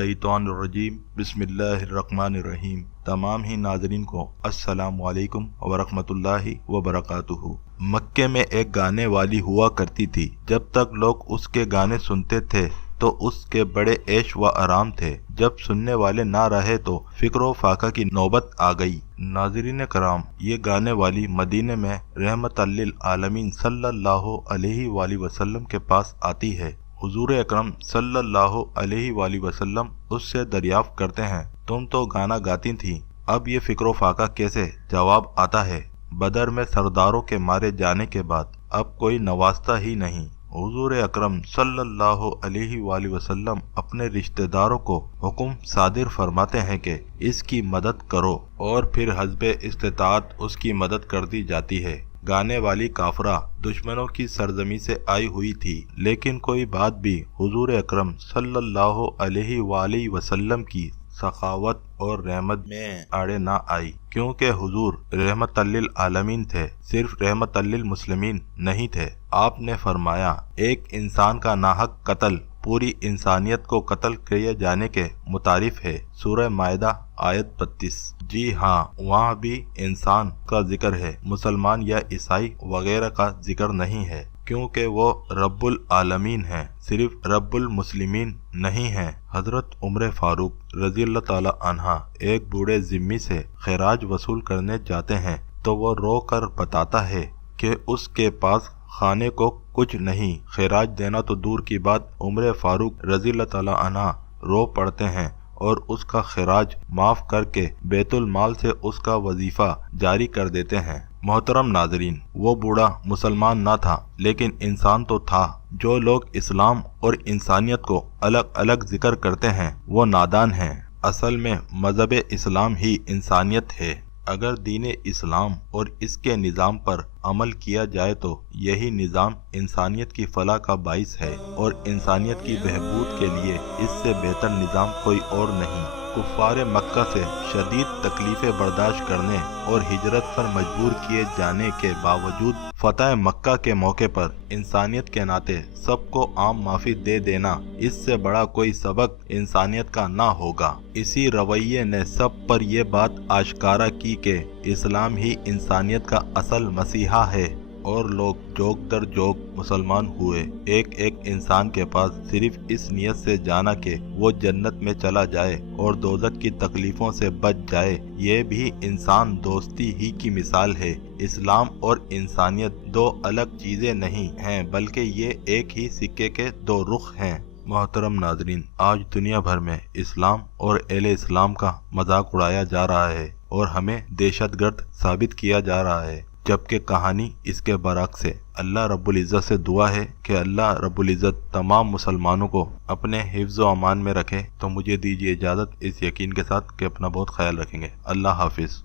मिनश्शैतानिर्रजीम बिस्मिल्लाहिर्रहमानिर्रहीम। तमाम ही नाज़रीन को अस्सलामु अलैकुम वरहमतुल्लाहि वबरकातुहू। मक्के में एक गाने वाली हुआ करती थी। जब तक लोग उसके गाने सुनते थे तो उसके बड़े ऐश व आराम थे। जब सुनने वाले ना रहे तो फिक्र फाका की नौबत आ गई। नाज़रीन कराम, ये गाने वाली मदीने में रहमतल लिल आलमीन सल्लल्लाहु अलैहि वसल्लम के पास आती है। हुजूर अकरम सल्लल्लाहु अलैहि वसल्लम उससे दरियाफ्त करते हैं, तुम तो गाना गाती थी, अब ये फिक्र फाका कैसे? जवाब आता है, बदर में सरदारों के मारे जाने के बाद अब कोई नवाजता ही नहीं। हुजूर अकरम सल्लल्लाहु अलैहि वसल्लम अपने रिश्तेदारों को हुक्म सादिर फरमाते हैं कि इसकी मदद करो, और फिर हस्बे इस्तिताअत उसकी मदद कर दी जाती है। गाने वाली काफरा दुश्मनों की सरजमी से आई हुई थी, लेकिन कोई बात भी हुजूर अकरम सल्लल्लाहु अलैहि वसल्लम की सखावत और रहमत में आड़े ना आई, क्योंकि हुजूर रहमतल लिल आलमीन थे, सिर्फ रहमतल लिल मुस्लिमीन नहीं थे। आपने फरमाया, एक इंसान का नाहक कत्ल पूरी इंसानियत को कत्ल किए जाने के मुतारिफ है। सूरह मायदा आयत 32। जी हाँ, वहाँ भी इंसान का जिक्र है, मुसलमान या ईसाई वगैरह का जिक्र नहीं है, क्योंकि वो रब्बुल आलमीन हैं, सिर्फ रब्बुल मुस्लिमीन नहीं हैं। हजरत उमर फारूक रज़ियल्लाहु ताला अन्हा एक बूढ़े जिम्मी से खैराज वसूल करने जाते हैं तो वो रो कर बताता है कि उसके पास खाने को कुछ नहीं, खैराज देना तो दूर की बात। उमर फारूक रज़ियल्लाहु ताला अन्हा रो पड़ते हैं और उसका खैराज माफ करके बैतुल माल से उसका वजीफा जारी कर देते हैं। मोहतरम नाजरीन, वो बूढ़ा मुसलमान ना था, लेकिन इंसान तो था। जो लोग इस्लाम और इंसानियत को अलग अलग जिक्र करते हैं वो नादान हैं। असल में मजहब इस्लाम ही इंसानियत है। अगर दीन इस्लाम और इसके निज़ाम पर अमल किया जाए तो यही निज़ाम इंसानियत की फलाह का बाइस है, और इंसानियत की बहबूद के लिए इससे बेहतर निज़ाम कोई और नहीं। कुफ़ार मक्का से शदीद तकलीफ़ें बर्दाश्त करने और हिजरत पर मजबूर किए जाने के बावजूद फतह मक्का के मौके पर इंसानियत के नाते सबको आम माफ़ी दे देना, इससे बड़ा कोई सबक इंसानियत का ना होगा। इसी रवैये ने सब पर यह बात आश्कारा की कि इस्लाम ही इंसानियत का असल मसीहा है, और लोग जोग दर जोग मुसलमान हुए। एक एक इंसान के पास सिर्फ इस नियत से जाना कि वो जन्नत में चला जाए और दोज़ख की तकलीफों से बच जाए। ये भी इंसान दोस्ती ही की मिसाल है। इस्लाम और इंसानियत दो अलग चीजें नहीं हैं, बल्कि ये एक ही सिक्के के दो रुख हैं। मोहतरम नाजरीन, आज दुनिया भर में इस्लाम और अहले इस्लाम का मजाक उड़ाया जा रहा है और हमें दहशतगर्द साबित किया जा रहा है, जबकि कहानी इसके बरक्स है। अल्लाह रब्बुल इज़्ज़त से दुआ है कि अल्लाह रब्बुल इज़्ज़त तमाम मुसलमानों को अपने हिफ्ज़ व अमान में रखे। तो मुझे दीजिए इजाज़त इस यकीन के साथ कि अपना बहुत ख्याल रखेंगे। अल्लाह हाफिज़।